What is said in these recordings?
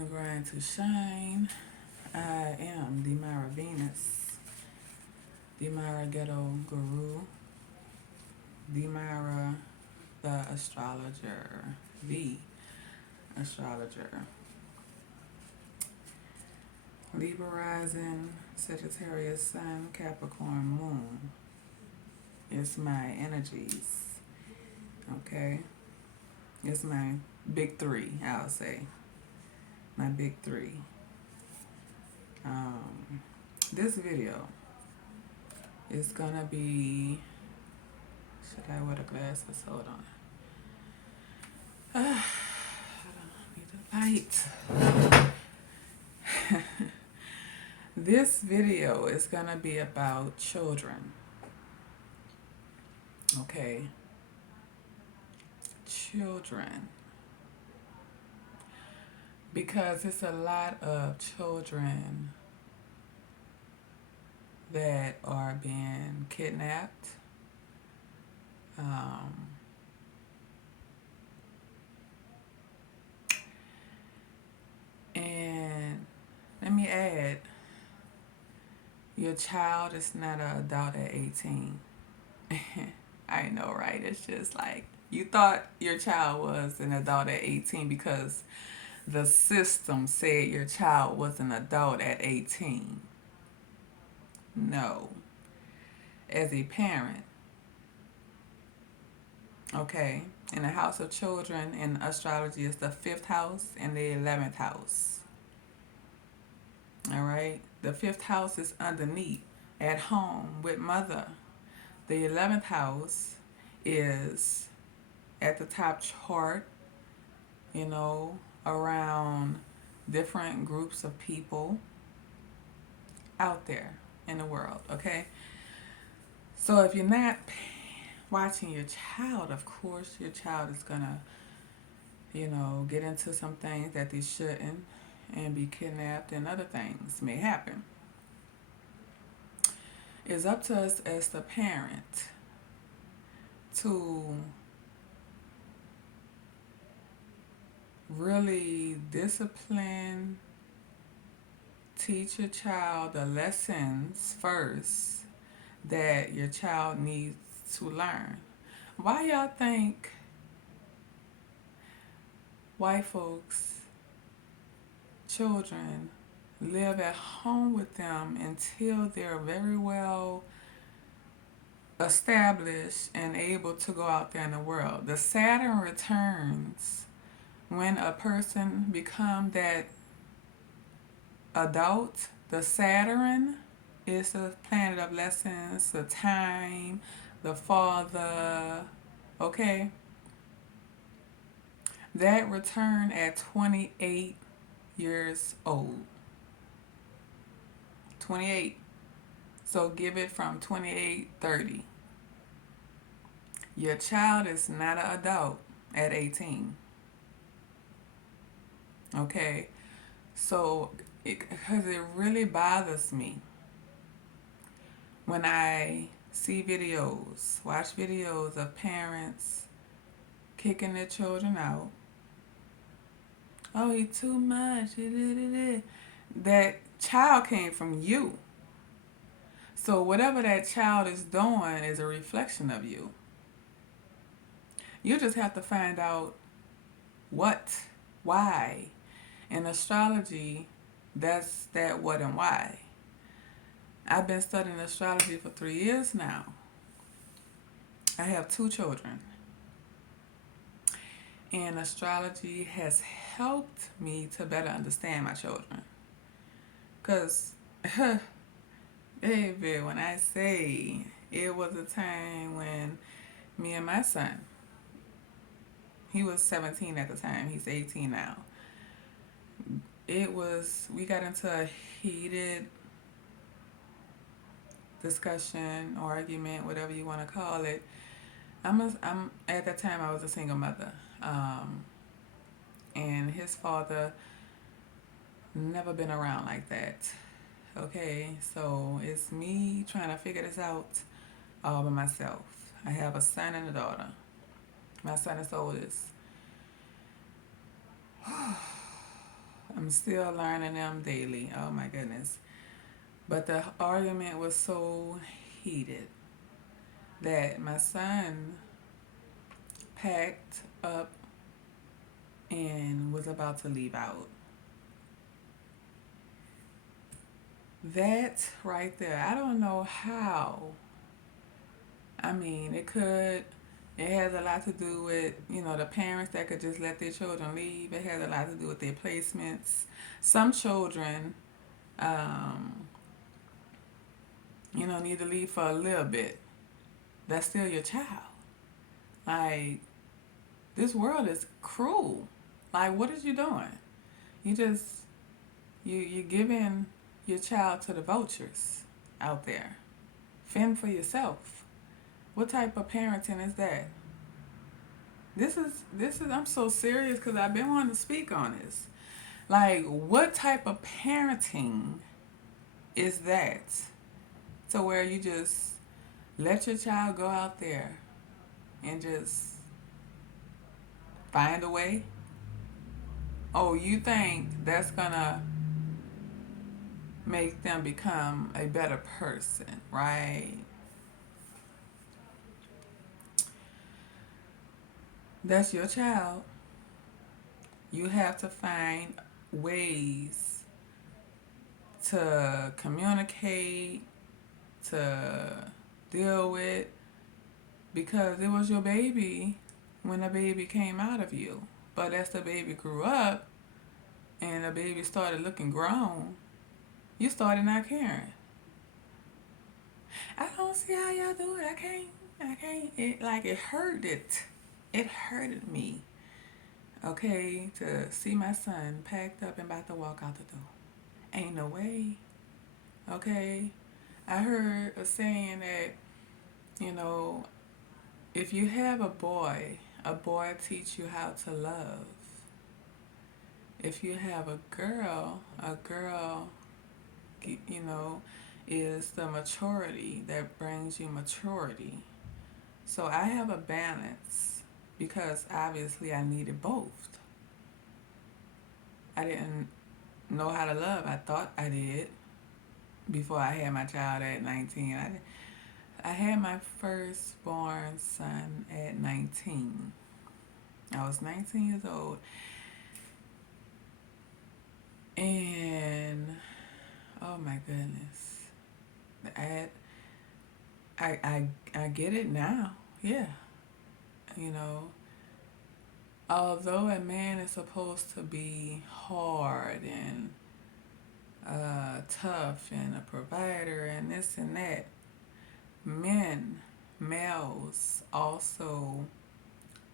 and grind to shine. I am Demara Venus, Demara Ghetto Guru, Demara the astrologer, the astrologer. Libra rising, Sagittarius sun, Capricorn moon. It's my energies, okay? It's my big three, I would say. My big three. This video is gonna be. Should I wear the glasses? Hold on. I don't need the light. This video is gonna be about children. Okay. Children. Because it's a lot of children that are being kidnapped. And let me add, your child is not an adult at 18. I know, right? It's just like you thought your child was an adult at 18 because the system said your child was an adult at 18. No. As a parent, okay, in the house of children in astrology is the 5th house and the 11th house. All right? The 5th house is underneath, at home with mother. The 11th house is at the top chart, around different groups of people out there in the world, okay? So if you're not watching your child, of course, your child is gonna, get into some things that they shouldn't and be kidnapped and other things may happen. It's up to us as the parent to really discipline, teach your child the lessons first that your child needs to learn. Why y'all think white folks, children, live at home with them until they're very well established and able to go out there in the world? The Saturn returns when a person becomes that adult. The Saturn is the planet of lessons, the time, the father, okay? That return at 28 years old. 28. So give it from 28, 30. Your child is not an adult at 18. Okay? So, because it really bothers me when I see videos, watch videos of parents kicking their children out. Oh, he too much. That child came from you. So whatever that child is doing is a reflection of you. You just have to find out what, why. In astrology, that's that what and why. I've been studying astrology for 3 years now. I have 2 children. And astrology has helped me to better understand my children. Because, baby, when I say it was a time when me and my son, he was 17 at the time, he's 18 now. We got into a heated discussion, argument, whatever you want to call it. I'm at that time I was a single mother. And his father never been around like that. Okay, so it's me trying to figure this out all by myself. I have a son and a daughter. My son is the oldest. I'm I'm still learning them daily. Oh my goodness. But the argument was so heated that my son packed up and was about to leave out. That right there, I don't know how. I mean, it has a lot to do with, the parents that could just let their children leave. It has a lot to do with their placements. Some children, um, need to leave for a little bit. That's still your child. Like, this world is cruel. Like, what is you doing? You just, you're giving your child to the vultures out there. Fend for yourself. What type of parenting is that? This is I'm so serious because I've been wanting to speak on this. Like, what type of parenting is that? To where you just let your child go out there and just find a way? Oh, you think that's gonna make them become a better person, right? That's your child. You have to find ways to communicate, to deal with, because it was your baby when the baby came out of you. But as the baby grew up and the baby started looking grown, you started not caring. I don't see how y'all do it. I can't. It hurt it. It hurted me, okay, to see my son packed up and about to walk out the door. Ain't no way, okay? I heard a saying that, you know, if you have a boy teach you how to love. If you have a girl, you know, is the maturity that brings you maturity. So I have a balance because obviously I needed both. I didn't know how to love. I thought I did before I had my child at 19. I had my firstborn son at 19. I was 19 years old. And oh my goodness. I I get it now. Yeah. You know, although a man is supposed to be hard and tough and a provider and this and that, males also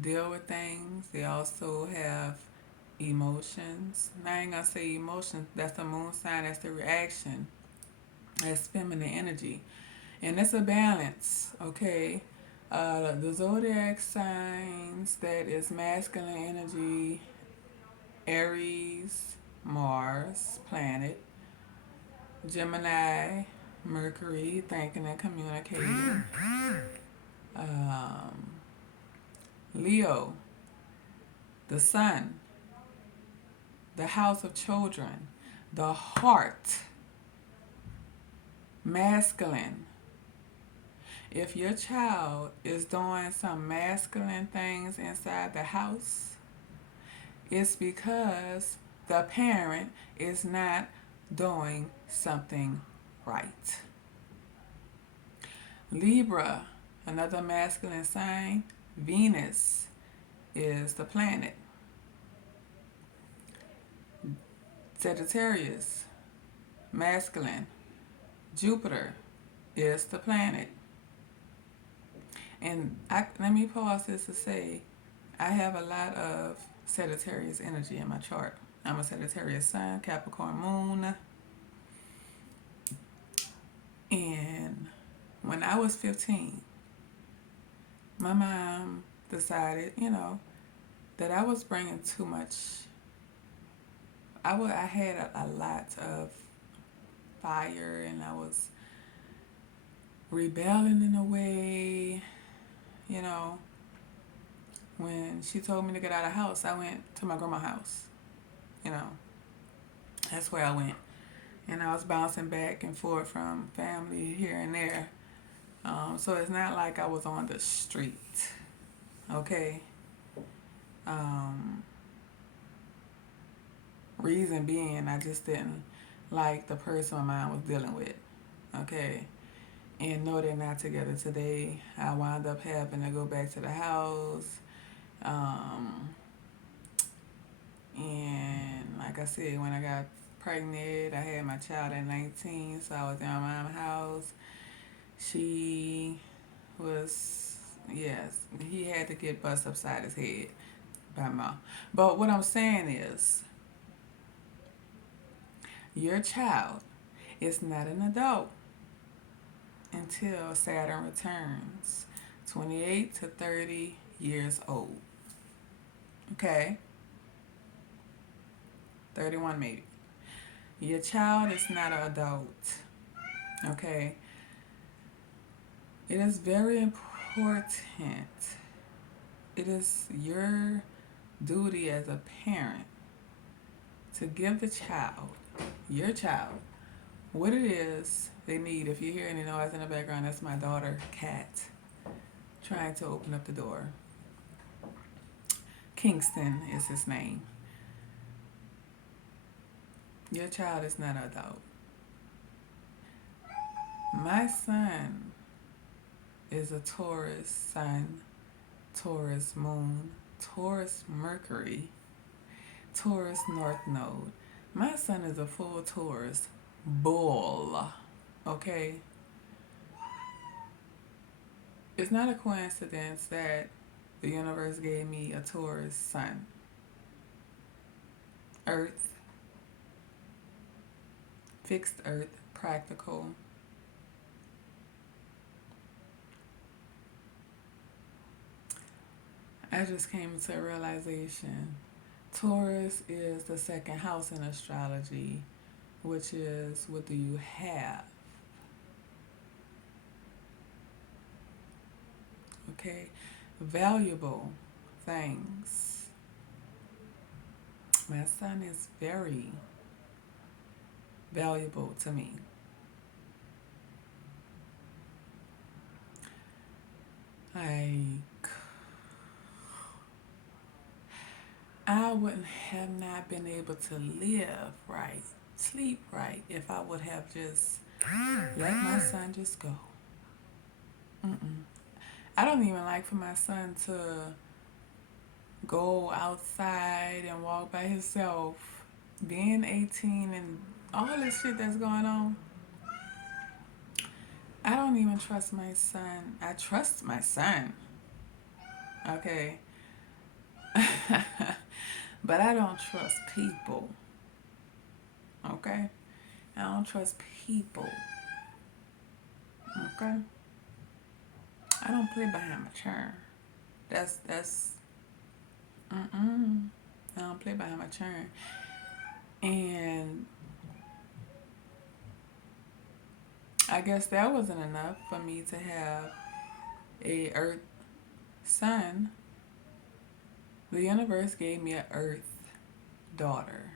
deal with things. They also have emotions. Now, I ain't gonna say emotions. That's the moon sign. That's the reaction. That's feminine energy, and it's a balance. Okay, the zodiac signs that is masculine energy: Aries, Mars, planet; Gemini, Mercury, thinking and communicating; um, Leo, the sun, the house of children, the heart, masculine. If your child is doing some masculine things inside the house, it's because the parent is not doing something right. Libra, another masculine sign, Venus is the planet. Sagittarius, masculine. Jupiter is the planet. And let me pause this to say, I have a lot of Sagittarius energy in my chart. I'm a Sagittarius sun, Capricorn moon. And when I was 15, my mom decided, that I was bringing too much. I had a lot of fire and I was rebelling in a way, you know. When she told me to get out of the house, I went to my grandma's house, you know. That's where I went. And I was bouncing back and forth from family here and there. So it's not like I was on the street. Okay. Um, Reason being, I just didn't like the person my mom was dealing with. Okay. And no, they're not together today. I wound up having to go back to the house. Um, and like I said, when I got pregnant, I had my child at 19, so I was in my mom's house. She was, yes, he had to get bust upside his head by mom. But what I'm saying is, your child is not an adult until Saturn returns, 28 to 30 years old. Okay? 31 maybe. Your child is not an adult. Okay? It is very important. It is your duty as a parent to give the child, your child, what it is they need. If you hear any noise in the background, that's my daughter, Cat, trying to open up the door. Kingston is his name. Your child is not an adult. My son is a Taurus sun, Taurus moon, Taurus Mercury, Taurus North Node. My son is a full Taurus bull. Okay? It's not a coincidence that the universe gave me a Taurus sun. Earth, fixed earth, practical. I just came to a realization. Taurus is the second house in astrology, which is what do you have? Okay? Valuable things. My son is very valuable to me. Like, I wouldn't have not been able to live right, sleep right, if I would have just let my son just go. Mm-mm. I don't even like for my son to go outside and walk by himself. Being 18 and all this shit that's going on, I don't even trust my son. I trust my son, okay? But I don't trust people, okay? I don't trust people, okay? I don't play behind my chair. That's mm-mm. I don't play behind my chair. And I guess that wasn't enough for me to have a earth son. The universe gave me an earth daughter,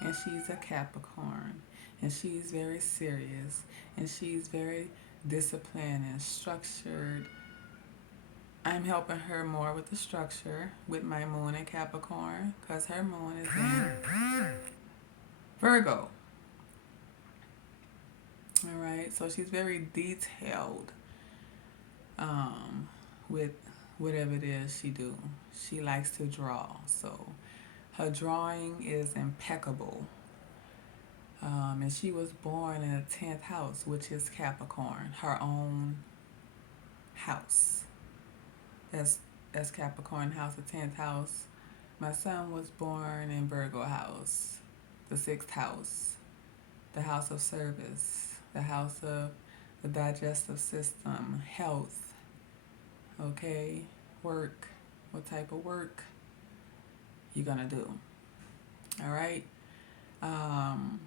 and she's a Capricorn, and she's very serious, and she's very disciplined and structured. I'm helping her more with the structure with my moon in Capricorn because her moon is in Virgo. All right, so she's very detailed with whatever it is she do. She likes to draw, so her drawing is impeccable. And she was born in the 10th house, which is Capricorn, her own house. That's that's Capricorn house, the 10th house. My son was born in Virgo house, the 6th house, the house of service, the house of the digestive system, health, okay, work, what type of work you're gonna do. All right. Um,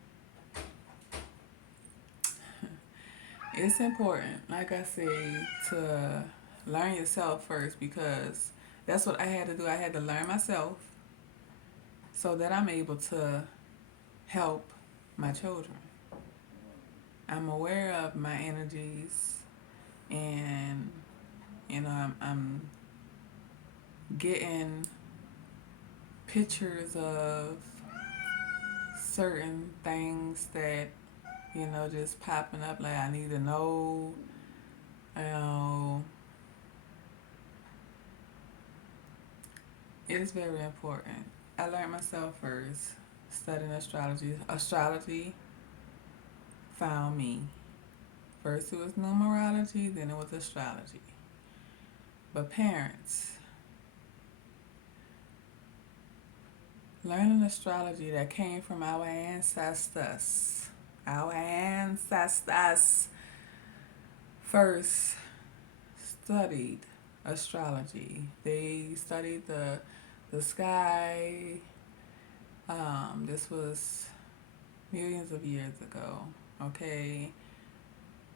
it's important, like I say, to learn yourself first because that's what I had to do. I had to learn myself so that I'm able to help my children. I'm aware of my energies, and I'm getting pictures of certain things that just popping up. Like I need to know, you know, it's very important. I learned myself first studying astrology. Astrology found me. First it was numerology, then it was astrology. But parents, learning astrology that came from our ancestors. Our ancestors first studied astrology. They studied the sky. This was millions of years ago. Okay,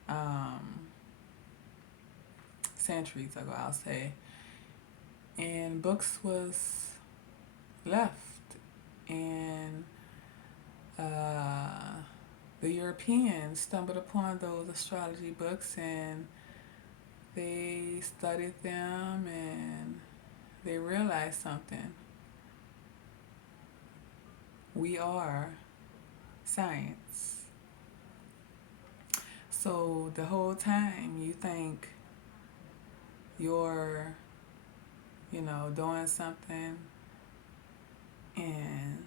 um, centuries ago, I'll say. And books was left, and uh, the Europeans stumbled upon those astrology books, and they studied them, and they realized something. We are science. So the whole time you think you're, doing something, and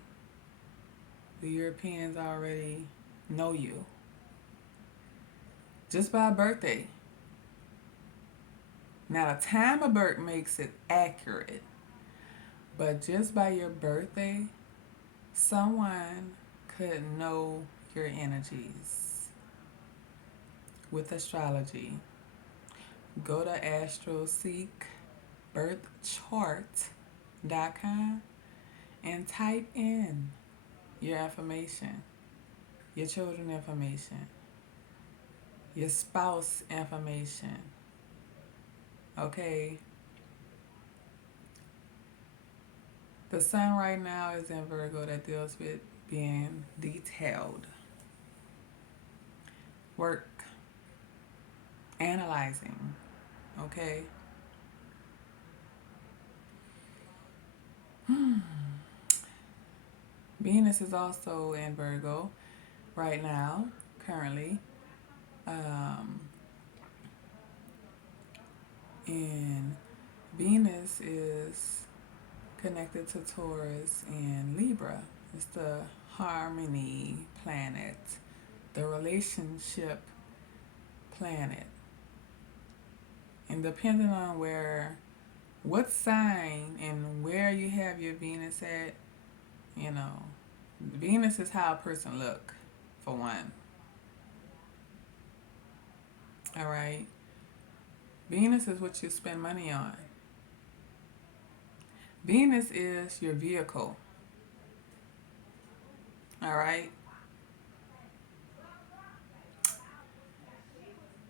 the Europeans already know you just by birthday. Now, the time of birth makes it accurate, but just by your birthday, someone could know your energies with astrology. Go to astroseekbirthchart.com and type in your information, your children information, your spouse information. Okay? The sun right now is in Virgo, that deals with being detailed, work, analyzing. Okay? Venus is also in Virgo right now, currently. Um, and Venus is connected to Taurus and Libra. It's the harmony planet, the relationship planet. And depending on what sign and where you have your Venus at, you know, Venus is how a person look, for one. All right. Venus is what you spend money on. Venus is your vehicle. All right.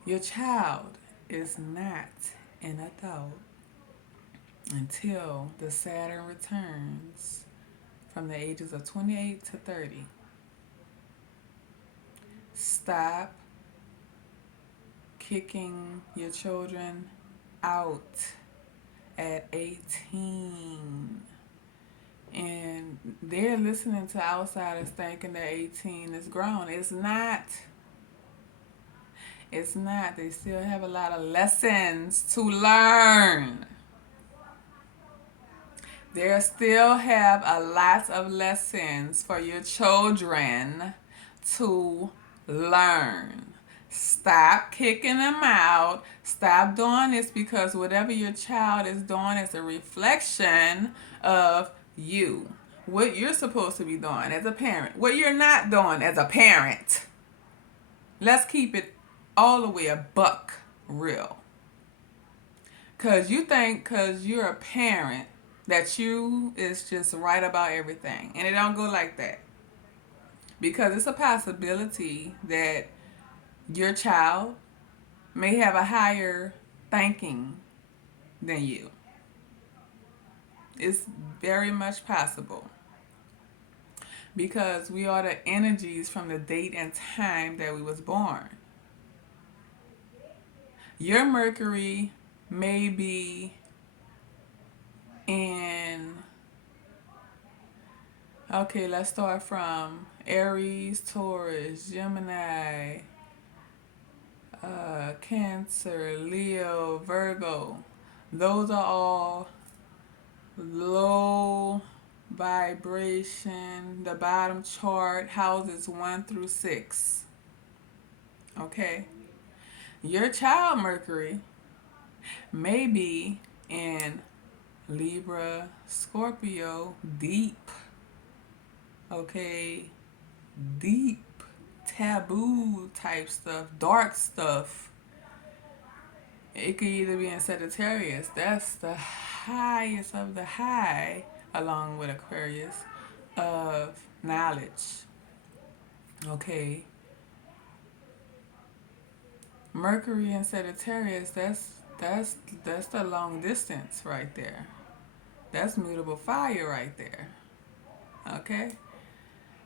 Your child is not an adult until the Saturn returns from the ages of 28 to 30. Stop kicking your children out at 18. And they're listening to outsiders thinking that 18 is grown. It's not. It's not. They still have a lot of lessons to learn. They still have a lot of lessons for your children to learn. Stop kicking them out. Stop doing this, because whatever your child is doing is a reflection of you. What you're supposed to be doing as a parent. What you're not doing as a parent. Let's keep it all the way a buck real. Because you think because you're a parent that you is just right about everything. And it don't go like that. Because it's a possibility that your child may have a higher thinking than you. It's very much possible. because we are the energies from the date and time that we was born. Your Mercury may be in, okay, let's start from Aries, Taurus, Gemini, Cancer, Leo, Virgo. Those are all low vibration. The bottom chart houses 1 through 6. Okay? Your child Mercury may be in Libra, Scorpio, deep. Okay? Deep, taboo type stuff, dark stuff. It could either be in Sagittarius. That's the highest of the high, along with Aquarius, of knowledge. Okay. Mercury and Sagittarius, that's the long distance right there. That's mutable fire right there. Okay?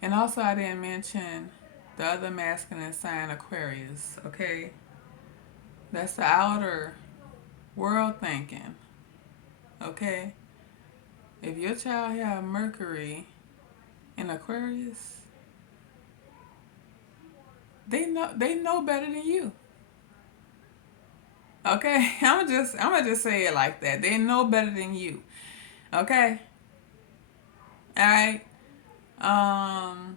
And also I didn't mention the other masculine sign, Aquarius. Okay? That's the outer world thinking. Okay? If your child have Mercury in Aquarius, they know better than you. Okay? I'm gonna just say it like that. They know better than you. Okay? Alright? Um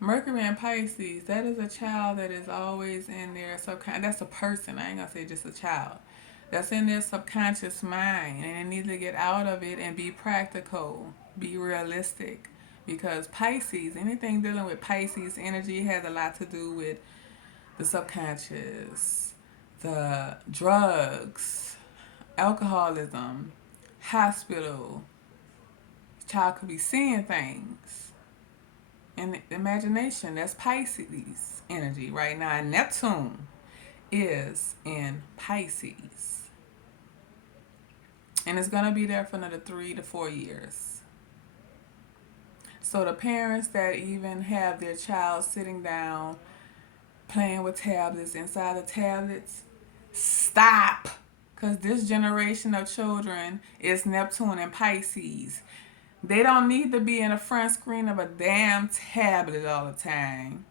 Mercury and Pisces, that is a child that is always in their subconscious. That's a person. I ain't gonna say just a child. That's in their subconscious mind, and they need to get out of it and be practical, be realistic. Because Pisces, anything dealing with Pisces energy has a lot to do with the subconscious, the drugs, alcoholism, hospital. The child could be seeing things. And imagination, that's Pisces energy right now. And Neptune is in Pisces. And it's going to be there for another 3 to 4 years. So the parents that even have their child sitting down playing with tablets, inside the tablets, stop. Because this generation of children is Neptune and Pisces. They don't need to be in the front screen of a damn tablet all the time.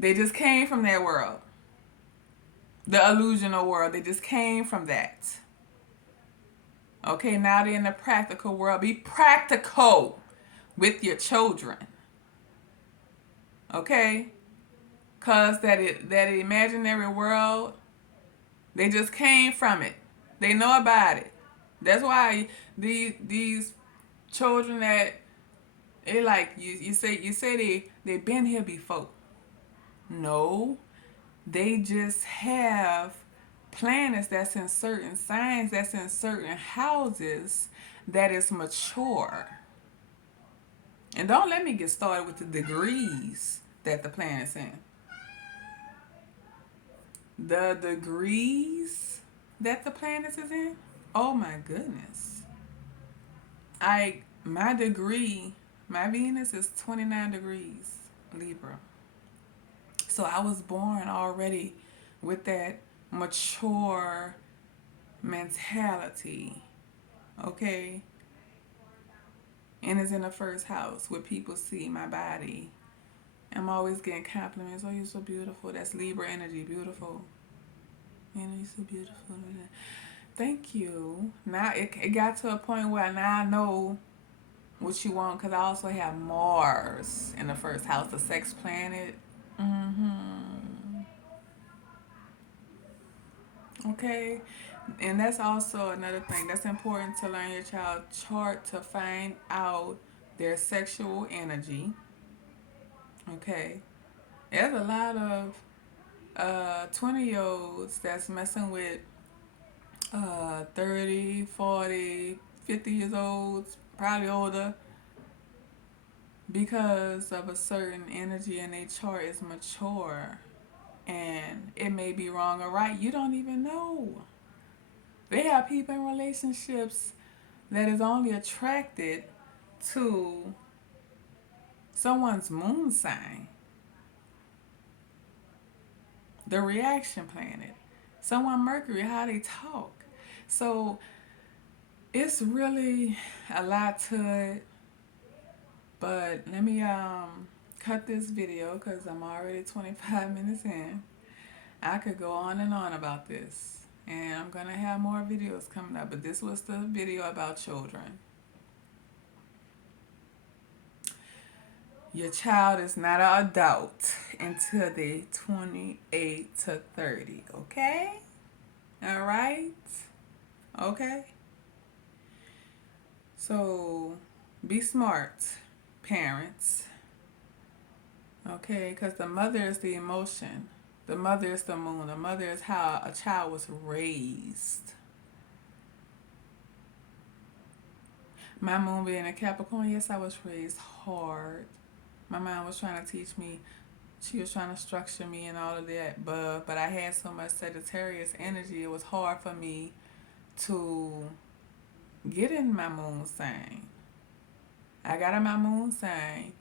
They just came from that world. The illusional world. They just came from that. Okay, now they're in the practical world. Be practical with your children. Okay? Because that imaginary world, they just came from it. They know about it. That's why these children that they like you say they've been here before. No, they just have planets that's in certain signs, that's in certain houses, that is mature. And don't let me get started with the degrees that the planet's in. The degrees that the planet is in. Oh my goodness. My degree, my Venus is 29 degrees Libra. So I was born already with that mature mentality. Okay? And it's in the first house where people see my body. I'm always getting compliments. Oh, you're so beautiful. That's Libra energy. Beautiful. Man, you're so beautiful. Thank you. Now it got to a point where now I know what you want, because I also have Mars in the first house, the sex planet. Okay. And that's also another thing. That's important to learn your child's chart to find out their sexual energy. Okay. There's a lot of 20-year-olds that's messing with 30, 40, 50 years old, probably older, because of a certain energy in their chart is mature. And it may be wrong or right. You don't even know. They have people in relationships that is only attracted to someone's moon sign, the reaction planet, someone Mercury, how they talk. So it's really a lot to it, but let me cut this video because I'm already 25 minutes in. I could go on and on about this, and I'm gonna have more videos coming up, but this was the video about children. Your child is not an adult until they 28 to 30, okay? All right? Okay? So be smart, parents, okay? Because the mother is the emotion, the mother is the moon, the mother is how a child was raised. My moon being a Capricorn, yes, I was raised hard. My mom was trying to teach me, she was trying to structure me and all of that, but I had so much Sagittarius energy, it was hard for me to get in my moon sign. I got in my moon sign